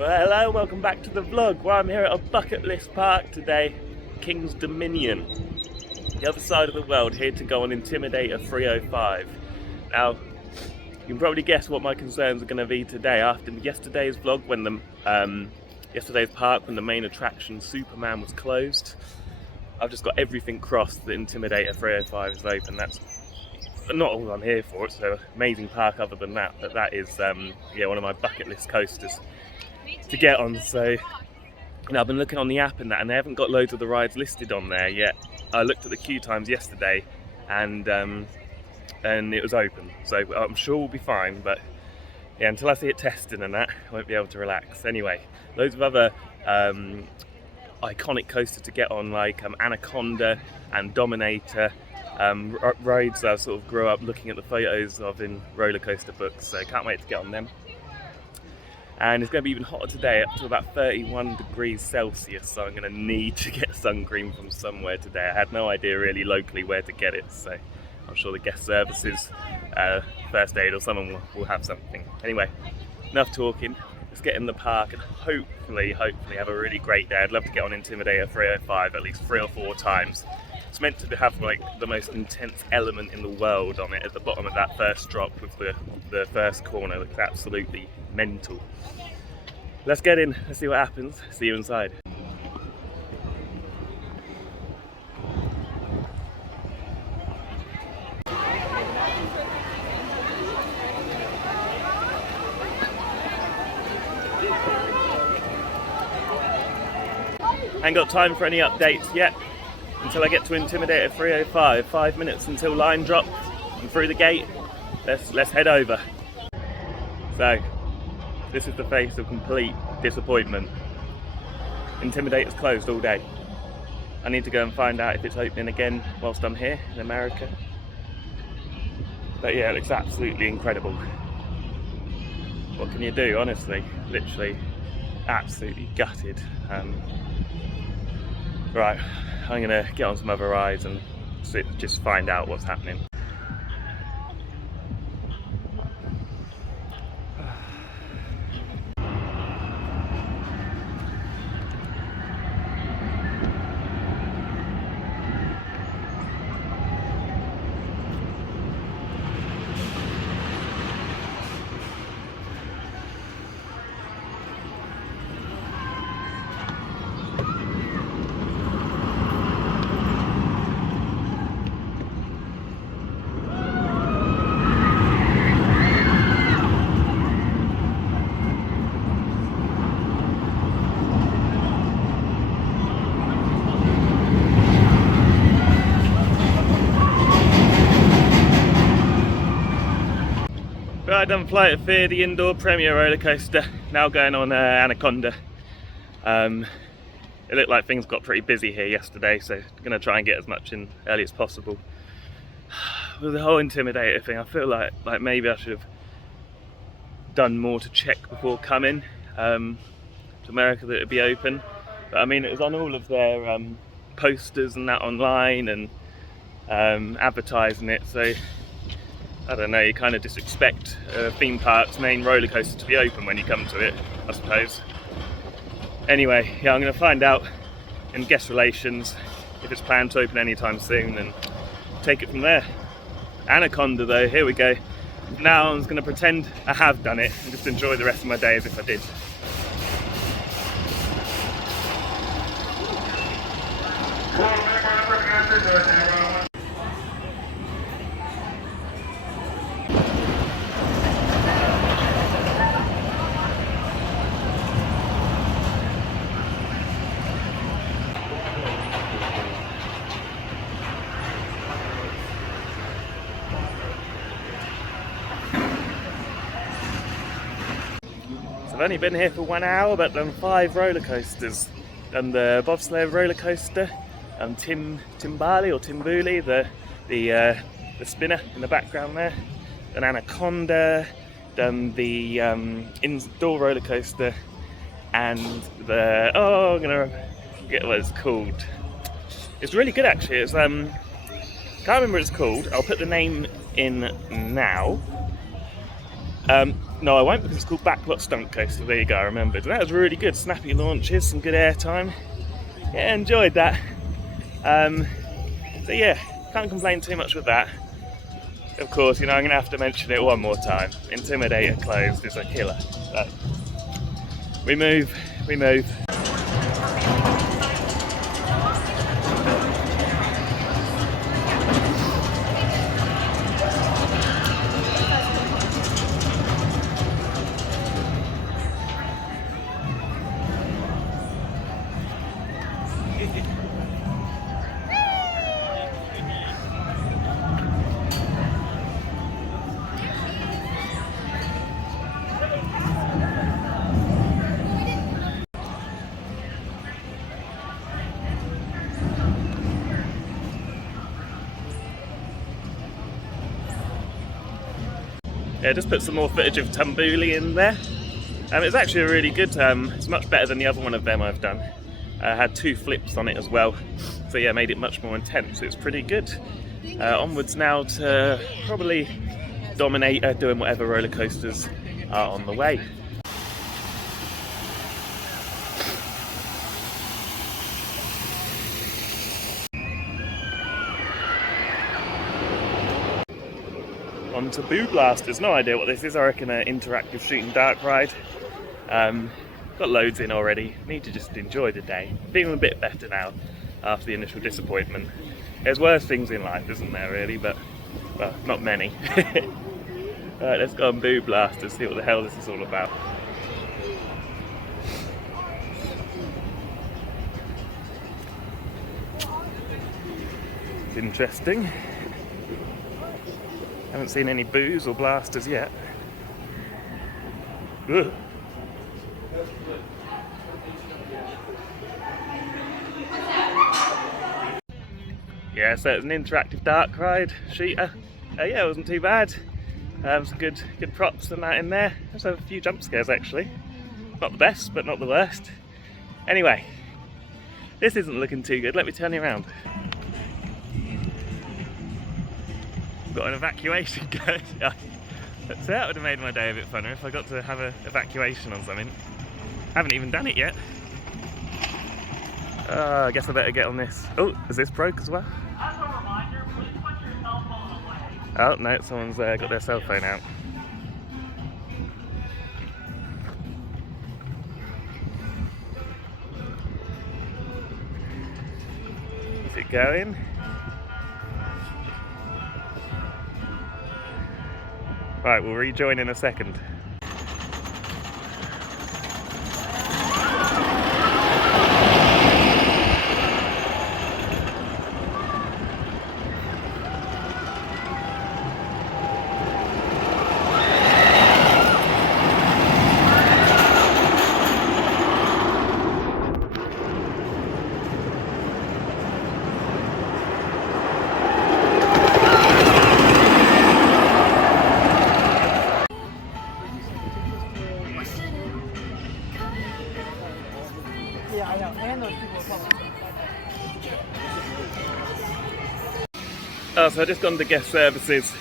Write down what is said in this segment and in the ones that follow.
Well, hello, welcome back to the vlog. Well, I'm here at a bucket list park today, King's Dominion, the other side of the world, here to go on Intimidator 305. Now, you can probably guess what my concerns are going to be today after yesterday's vlog when yesterday's park when the main attraction Superman was closed. I've just got everything crossed that Intimidator 305 is open. That's not all I'm here for. It's an amazing park other than that, but that is one of my bucket list coasters to get on. So I've been looking on the app and they haven't got loads of the rides listed on there yet. I looked at the queue times yesterday and it was open, so I'm sure we'll be fine, but yeah, until I see it tested and that, I won't be able to relax. Anyway, loads of other iconic coasters to get on, like Anaconda and Dominator, rides that I sort of grew up looking at the photos of in roller coaster books, so can't wait to get on them. And it's going to be even hotter today, up to about 31 degrees Celsius, so I'm going to need to get sun cream from somewhere today. I had no idea really locally where to get it, so I'm sure the guest services, first aid or someone will have something. Anyway, enough talking. Let's get in the park and hopefully have a really great day. I'd love to get on Intimidator 305 at least 3 or 4 times. It's meant to have like the most intense element in the world on it at the bottom of that first drop with the first corner. It's absolutely mental. Let's get in, let's see what happens. See you inside. Ain't got time for any updates yet until I get to Intimidator 305. 5 minutes until line drop and through the gate. Let's head over. So, this is the face of complete disappointment. Intimidator's closed all day. I need to go and find out if it's opening again whilst I'm here in America. But yeah, it looks absolutely incredible. What can you do, honestly? Literally, absolutely gutted. Right, I'm gonna get on some other rides and just find out what's happening. Right, done Flight of Fear, the indoor premier roller coaster. Now going on Anaconda. It looked like things got pretty busy here yesterday, so I'm going to try and get as much in early as possible. With the whole Intimidator thing, I feel like maybe I should have done more to check before coming to America that it'd be open. But I mean, it was on all of their posters and that online and advertising it, so I don't know, you kind of just expect a theme park's main roller coaster to be open when you come to it, I suppose. Anyway, yeah, I'm going to find out in guest relations if it's planned to open anytime soon and take it from there. Anaconda though, here we go. Now I'm just going to pretend I have done it and just enjoy the rest of my day as if I did. I've only been here for 1 hour, but done 5 roller coasters. Done the bobsleigh roller coaster, Timbali or Timbuli, the spinner in the background there. Done Anaconda, done the indoor roller coaster, and I'm gonna forget what it's called. It's really good actually. It's can't remember what it's called. I'll put the name in now. No, I won't, because it's called Backlot Stunt Coaster. There you go, I remembered. That was really good. Snappy launches, some good airtime. Yeah, enjoyed that. So yeah, can't complain too much with that. Of course, you know, I'm going to have to mention it one more time. Intimidator closed is a killer. So, we move. Yeah, just put some more footage of Tambuli in there. It's actually a really good, it's much better than the other one of them I've done. Had 2 flips on it as well, so yeah, made it much more intense. It's pretty good. Onwards now to probably Dominator, doing whatever roller coasters are on the way. On to Boo Blasters. No idea what this is. I reckon an interactive shooting dark ride. Got loads in already. Need to just enjoy the day. Feeling a bit better now after the initial disappointment. There's worse things in life, isn't there, really? But, well, not many. Alright, let's go on Boo Blasters, see what the hell this is all about. It's interesting. Haven't seen any boos or blasters yet. Ugh. Yeah, so it's an interactive dark ride shooter. Yeah, it wasn't too bad. Some good props and that in there. There's a few jump scares actually. Not the best, but not the worst. Anyway, this isn't looking too good. Let me turn you around. Got an evacuation going. So that would have made my day a bit funner if I got to have an evacuation on something. Haven't even done it yet. I guess I better get on this. Oh, is this broke as well? As a reminder, please put your cell phone away. Oh no, someone's got their cell phone out. Is it going? Right, we'll rejoin in a second. So I just gone to guest services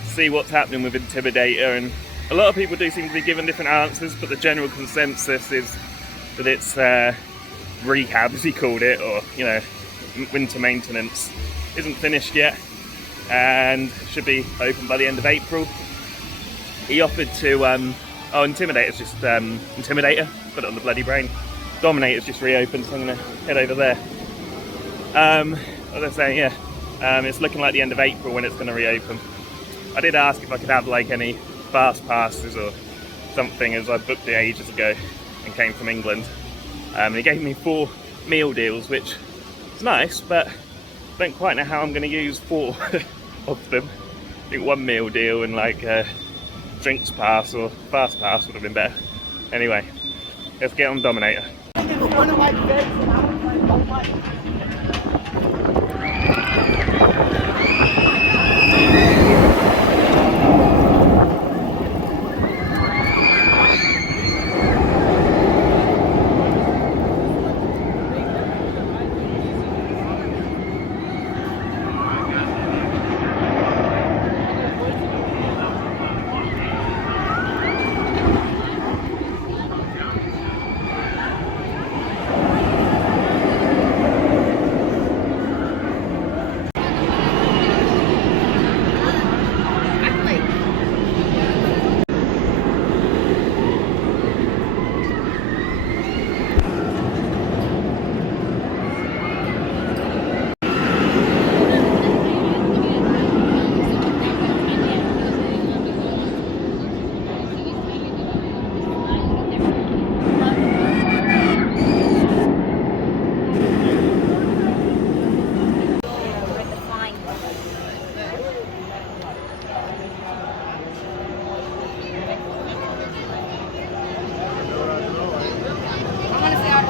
to see what's happening with Intimidator, and a lot of people do seem to be giving different answers, but the general consensus is that it's rehab, as he called it, or you know, winter maintenance. Isn't finished yet and should be open by the end of April. He offered to Intimidator's just Intimidator, put it on the bloody brain. Dominator's just reopened, so I'm gonna head over there. What they're saying, yeah. It's looking like the end of April when it's going to reopen. I did ask if I could have like any fast passes or something, as I booked it ages ago and came from England. And he gave me 4 meal deals, which is nice, but I don't quite know how I'm going to use 4 of them. I think 1 meal deal and like a drinks pass or fast pass would have been better. Anyway, let's get on Dominator.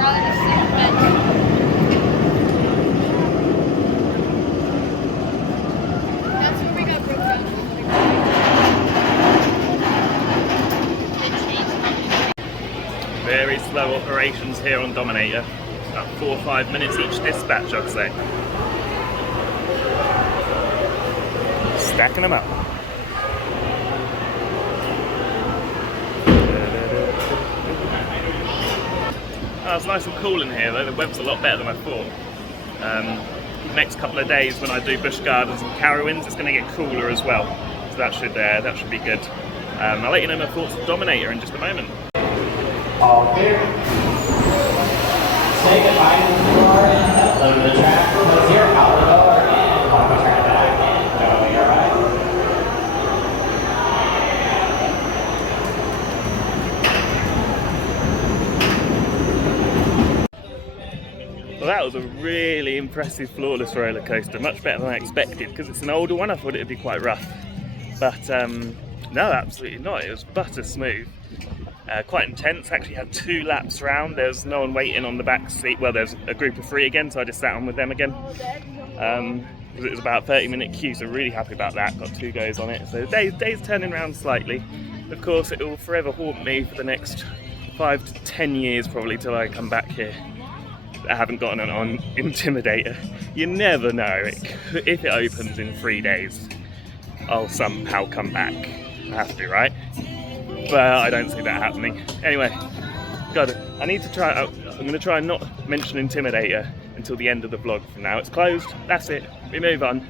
rather just sit on the bench. That's where we got broke down. Very slow operations here on Dominator. About 4 or 5 minutes each dispatch, I'd say. Stacking them up. Oh, it's nice and cool in here though. The weather's a lot better than I thought. Next couple of days when I do bush gardens and carowinds, it's going to get cooler as well. So that should be good. I'll let you know my thoughts on Dominator in just a moment. All clear. Say goodbye to the floor and load the track. Let's hear out the door and walk the track back and go your right. Well, that was a really impressive flawless roller coaster, much better than I expected. Because it's an older one, I thought it would be quite rough. But no, absolutely not. It was butter smooth. Quite intense. Actually had 2 laps round. There was no one waiting on the back seat. Well, there's a group of 3 again, so I just sat on with them again. Because it was about a 30-minute queue, so really happy about that. Got 2 goes on it. So the day's turning around slightly. Of course, it will forever haunt me for the next 5 to 10 years probably till I come back here. I haven't gotten it on Intimidator. You never know. If it opens in 3 days, I'll somehow come back. I have to, right? But I don't see that happening. Anyway, God, I need to try. I'm going to try and not mention Intimidator until the end of the vlog. From now, it's closed. That's it. We move on.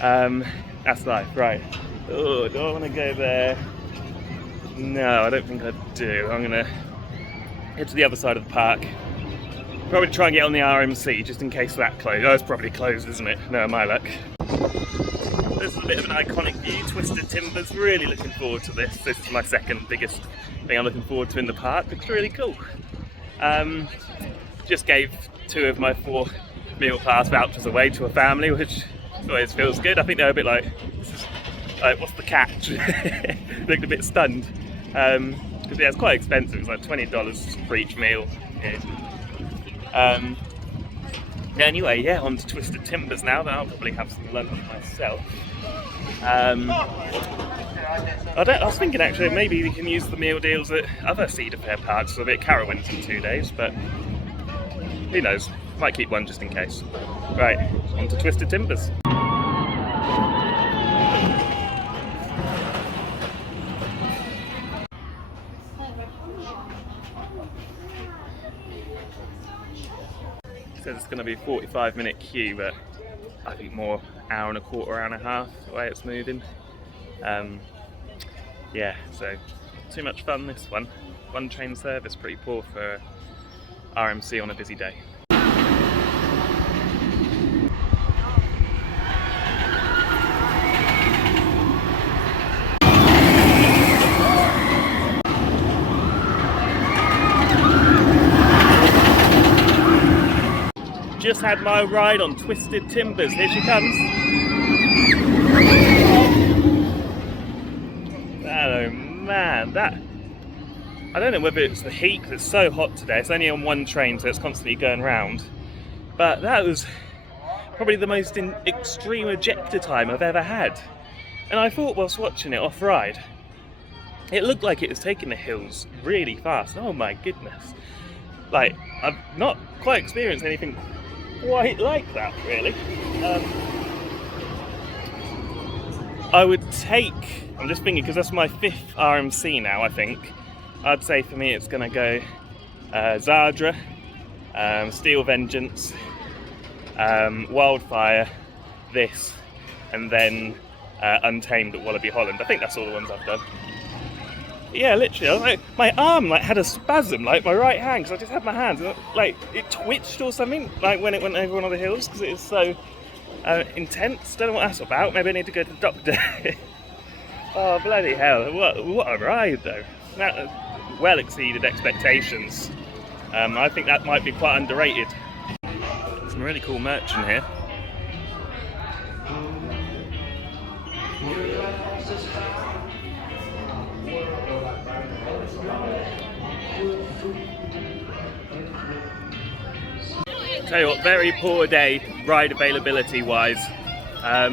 That's life, right? Oh, do I want to go there? No, I don't think I do. I'm going to head to the other side of the park. Probably try and get on the RMC just in case that closed. Oh, it's probably closed, isn't it? No, my luck. This is a bit of an iconic view, Twisted Timbers. Really looking forward to this. This is my second biggest thing I'm looking forward to in the park. It's really cool. Just gave 2 of my 4 meal pass vouchers away to a family, which always feels good. I think they're a bit like, what's the catch? Looked a bit stunned. Because yeah, it's quite expensive. It's like $20 for each meal. Yeah. Anyway, yeah, on to Twisted Timbers now. Then I'll probably have some lunch myself. I was thinking actually maybe we can use the meal deals at other Cedar Fair parks, so a bit of carowinds in 2 days, but who knows? Might keep one just in case. Right, on to Twisted Timbers. Says it's going to be a 45-minute queue, but I think more hour and a quarter, hour and a half the way it's moving. Yeah, so too much fun this one. One train service, pretty poor for RMC on a busy day. Just had my ride on Twisted Timbers. Here she comes. Oh man, I don't know whether it's the heat, because it's so hot today. It's only on one train, so it's constantly going round. But that was probably the most extreme ejector time I've ever had. And I thought whilst watching it off-ride, it looked like it was taking the hills really fast. Oh my goodness. Like, I've not quite experienced anything quite like that, really. I would take, I'm just thinking, because that's my 5th RMC now, I think. I'd say for me it's going to go Zadra, Steel Vengeance, Wildfire, this, and then Untamed at Wallaby Holland. I think that's all the ones I've done. Yeah, literally, I was like, my arm had a spasm, like my right hand, because I just had my hands, and like it twitched or something, like when it went over one of the hills, because it was so intense. Don't know what that's about. Maybe I need to go to the doctor. Oh bloody hell! What a ride though. That well exceeded expectations. I think that might be quite underrated. Some really cool merch in here. tell you what, very poor day ride availability wise. I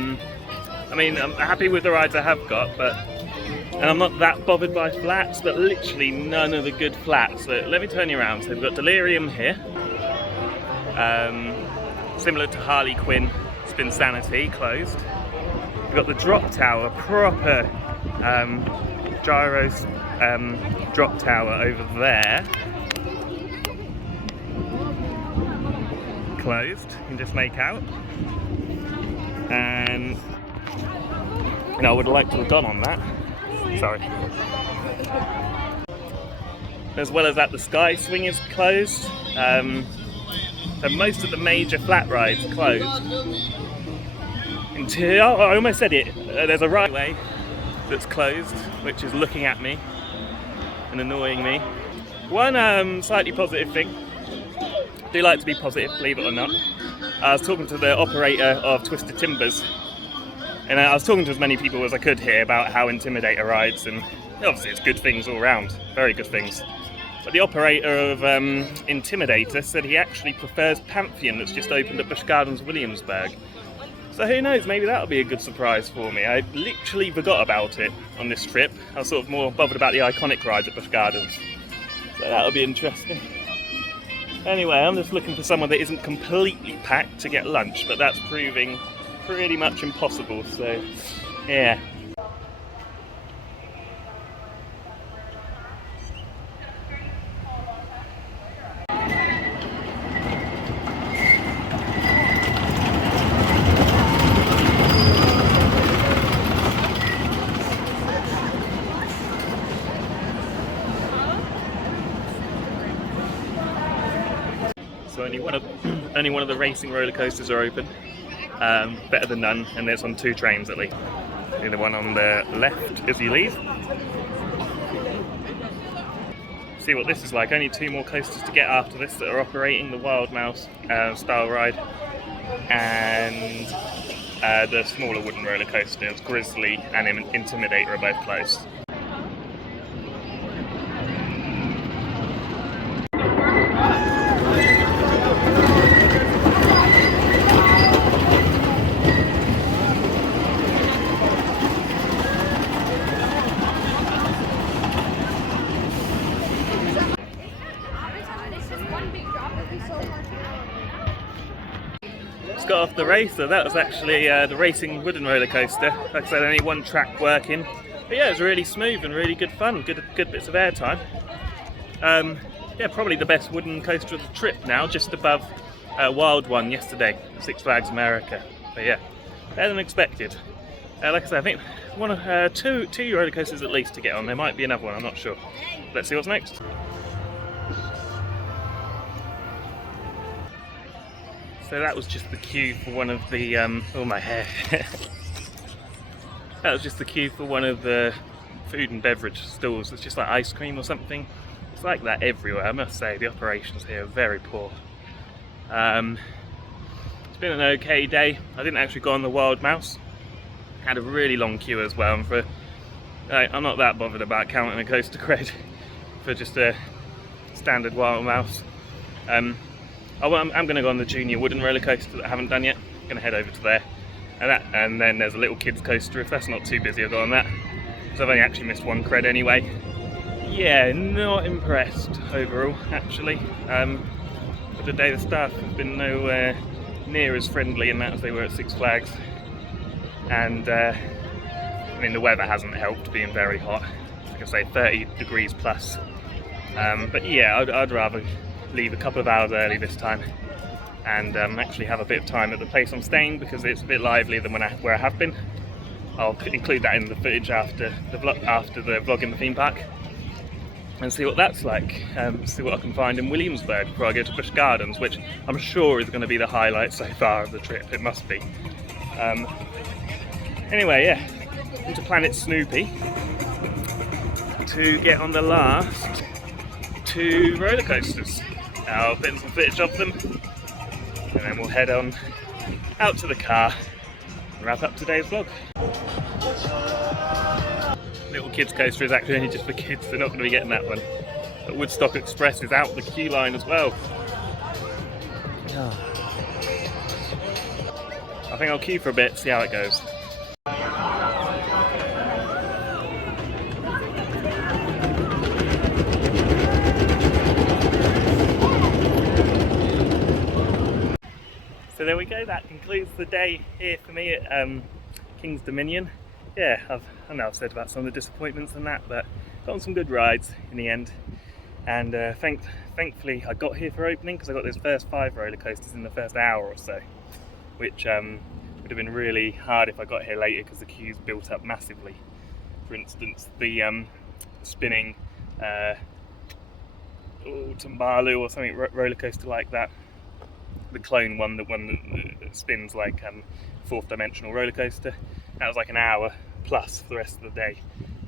mean, I'm happy with the rides I have got, and I'm not that bothered by flats, but literally none of the good flats. So let me turn you around. So we've got Delirium here, similar to Harley Quinn, Spinsanity, closed. We've got the Drop Tower, proper gyros drop tower over there. Closed, you can just make out. And you know, I would have liked to have gone on that. Sorry. As well as that, the Sky Swing is closed. So most of the major flat rides are closed. Until, oh, I almost said it. There's a right way that's closed, which is looking at me and annoying me. One slightly positive thing. I do like to be positive, believe it or not. I was talking to the operator of Twisted Timbers, and I was talking to as many people as I could here about how Intimidator rides, and obviously it's good things all around, very good things. But the operator of Intimidator said he actually prefers Pantheon that's just opened at Busch Gardens Williamsburg. So who knows, maybe that'll be a good surprise for me. I literally forgot about it on this trip. I was sort of more bothered about the iconic rides at Busch Gardens. So that'll be interesting. Anyway, I'm just looking for someone that isn't completely packed to get lunch, but that's proving pretty much impossible, so yeah. So only one of the racing roller coasters are open. Better than none, and there's on 2 trains at least. The one on the left as you leave. See what this is like. Only 2 more coasters to get after this that are operating. The Wild Mouse style ride and the smaller wooden roller coasters, Grizzly and Intimidator, are both closed. Just got off the race, so that was actually the racing wooden roller coaster. Like I said, only 1 track working, but yeah, it was really smooth and really good fun. Good bits of airtime. Yeah, probably the best wooden coaster of the trip now, just above Wild One yesterday, Six Flags America. But yeah, better than expected. Like I said, I think two roller coasters at least to get on. There might be another one, I'm not sure. Let's see what's next. So that was just the queue for one of the, oh my hair. That was just the queue for one of the food and beverage stalls. It's just like ice cream or something. It's like that everywhere, I must say. The operations here are very poor. It's been an okay day. I didn't actually go on the Wild Mouse. Had a really long queue as well. And I'm not that bothered about counting a coaster cred for just a standard Wild Mouse. I'm going to go on the junior wooden roller coaster that I haven't done yet. I'm going to head over to there. And then there's a little kids coaster. If that's not too busy, I'll go on that. So I've only actually missed 1 cred anyway. Yeah, not impressed overall, actually. For the day, the staff have been nowhere near as friendly in that as they were at Six Flags. And I mean, the weather hasn't helped, being very hot. Like I say, 30 degrees plus. But yeah, I'd rather leave a couple of hours early this time and actually have a bit of time at the place I'm staying, because it's a bit livelier than where I have been. I'll include that in the footage after the vlog in the theme park, and see what that's like. See what I can find in Williamsburg before I go to Busch Gardens, which I'm sure is going to be the highlight so far of the trip. It must be. Anyway, yeah, into Planet Snoopy to get on the last 2 roller coasters. I'll put in some footage of them, and then we'll head on out to the car and wrap up today's vlog. Little kids coaster is actually only just for kids, they're not going to be getting that one. But Woodstock Express is out the queue line as well. think I'll queue for a bit, see how it goes. So there we go, that concludes the day here for me at King's Dominion. Yeah, I know I've said about some of the disappointments and that, but got on some good rides in the end. And thankfully I got here for opening, because I got those first 5 roller coasters in the first hour or so, which would have been really hard if I got here later, because the queues built up massively. For instance, the spinning Tambalu or something roller coaster like that, the clone one, the one that spins like 4th dimensional roller coaster, that was like an hour plus for the rest of the day,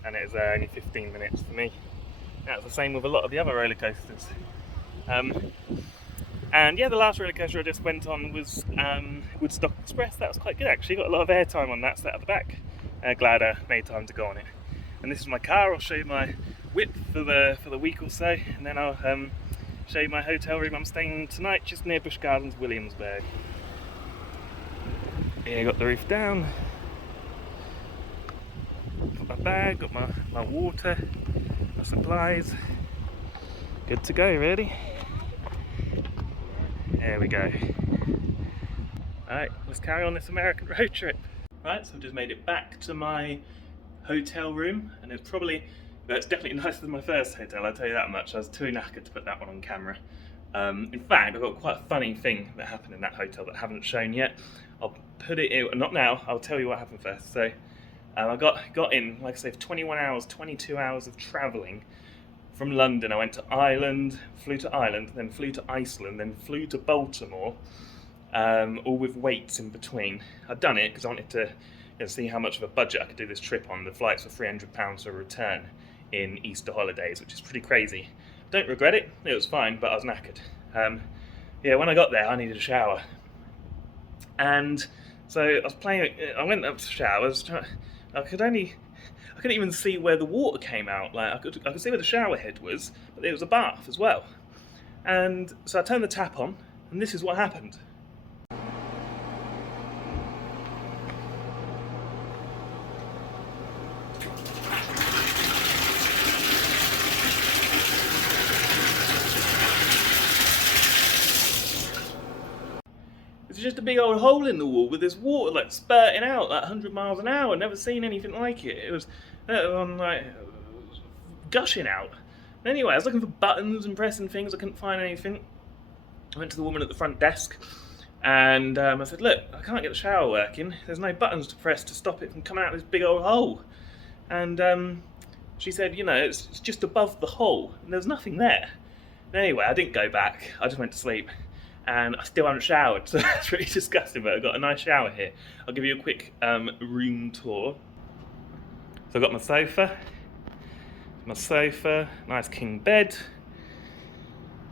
and it was only 15 minutes for me. That was the same with a lot of the other roller coasters. And yeah, the last roller coaster I just went on was Woodstock Express. That was quite good actually, got a lot of airtime on that, sat at the back. Glad I made time to go on it. And this is my car. I'll show you my whip for the week or so, and then I'll show you my hotel room I'm staying in tonight, just near Busch Gardens, Williamsburg. Yeah, got the roof down. Got my bag, got my water, my supplies. Good to go, really. There we go. Alright, let's carry on this American road trip. Right, so I've just made it back to my hotel room, and it's definitely nicer than my first hotel, I'll tell you that much. I was too knackered to put that one on camera. In fact, I've got quite a funny thing that happened in that hotel that I haven't shown yet. I'll put it in, not now, I'll tell you what happened first. So I got in, like I say, 21 hours, 22 hours of travelling from London. I went to Ireland, flew to Ireland, then flew to Iceland, then flew to Baltimore, all with waits in between. I'd done it because I wanted to see how much of a budget I could do this trip on. The flights were £300 for a return in Easter holidays, which is pretty crazy. Don't regret it, it was fine, but I was knackered. Yeah, when I got there I needed a shower. And so I was playing, I went up to shower, I couldn't even see where the water came out. Like I could see where the shower head was, but there was a bath as well. And so I turned the tap on, and this is what happened. It's just a big old hole in the wall with this water like spurting out like 100 miles an hour. Never seen anything like it. It was like gushing out. Anyway, I was looking for buttons and pressing things. I couldn't find anything. I went to the woman at the front desk, and I said, "Look, I can't get the shower working. There's no buttons to press to stop it from coming out of this big old hole." And she said, "You know, it's just above the hole, and there's nothing there." Anyway, I didn't go back. I just went to sleep. And I still haven't showered, so that's really disgusting, but I've got a nice shower here. I'll give you a quick room tour. So I've got my sofa, nice king bed,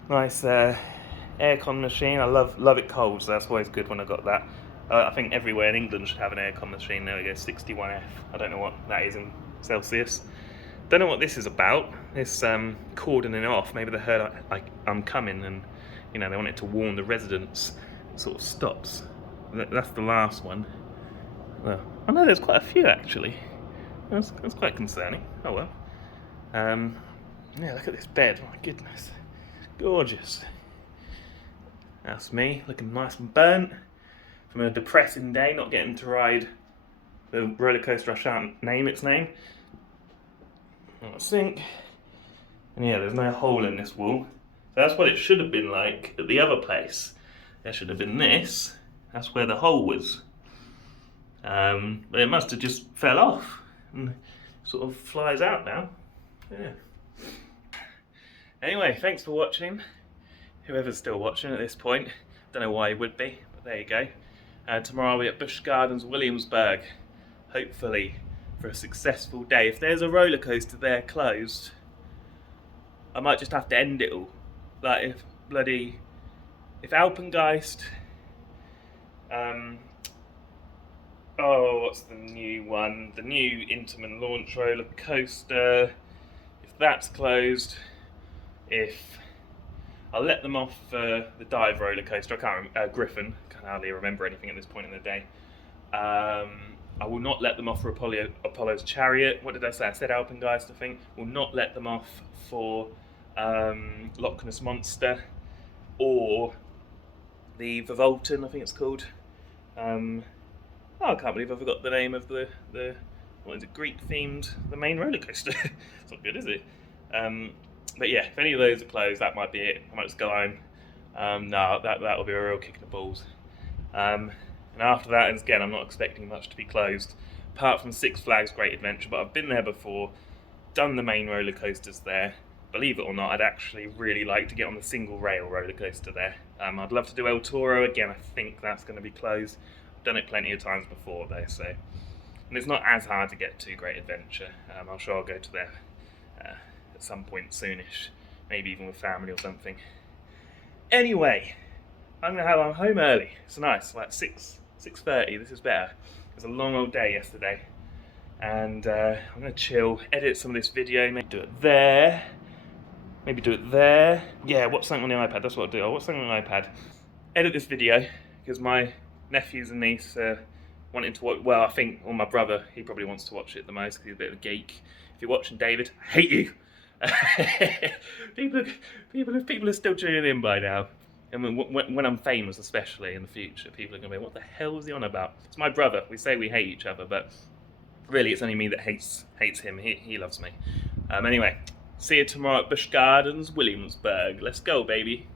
nice aircon machine. I love it cold, so that's always good when I got that. I think everywhere in England should have an aircon machine. There we go, 61F. I don't know what that is in Celsius. Don't know what this is about, this cordoning off. Maybe they heard I'm coming, and you know, they wanted to warn the residents. It sort of stops. That's the last one. Well, I know there's quite a few actually. That's quite concerning. Oh well. Yeah, look at this bed. My goodness, gorgeous. That's me, looking nice and burnt from a depressing day, not getting to ride the roller coaster I shan't name its name. Got a sink, and yeah, there's no hole in this wall. So that's what it should have been like at the other place. There should have been this. That's where the hole was. But it must have just fell off and sort of flies out now. Yeah. Anyway, thanks for watching. Whoever's still watching at this point. Don't know why you would be, but there you go. Tomorrow I'll be at Busch Gardens, Williamsburg. Hopefully for a successful day. If there's a roller coaster there closed, I might just have to end it all. Like if Alpengeist, what's the new one? The new Intamin launch roller coaster. If that's closed, I'll let them off the dive roller coaster. I can't remember, Griffin. Can't hardly remember anything at this point in the day. I will not let them off for Apollo's Chariot. What did I say? I said Alpengeist, I think. Will not let them off for Loch Ness Monster or the Vivolton, I think it's called. Oh, I can't believe I forgot the name of the what is it, Greek themed, the main roller coaster. It's not good, is it? But yeah, if any of those are closed, that might be it. I might just go home. No, that'll be a real kick in the balls. And after that, and again, I'm not expecting much to be closed, apart from Six Flags Great Adventure, but I've been there before, done the main roller coasters there. Believe it or not, I'd actually really like to get on the single rail roller coaster there. I'd love to do El Toro again. I think that's going to be closed. I've done it plenty of times before though, so. And it's not as hard to get to Great Adventure. I'm sure I'll go to there at some point soonish, maybe even with family or something. Anyway, I'm home early. It's nice, like 6:30. This is better. It was a long old day yesterday, and I'm gonna chill, edit some of this video, maybe do it there. Maybe do it there. Yeah, watch something on the iPad. That's what I'll do. I'll watch something on the iPad. Edit this video because my nephews and niece wanting to watch. Well, I think, or my brother, he probably wants to watch it the most because he's a bit of a geek. If you're watching, David, I hate you. people are still tuning in by now. And when I'm famous, especially in the future, people are going to be, what the hell is he on about? It's my brother. We say we hate each other, but really it's only me that hates him. He loves me. Anyway, see you tomorrow at Busch Gardens, Williamsburg. Let's go, baby.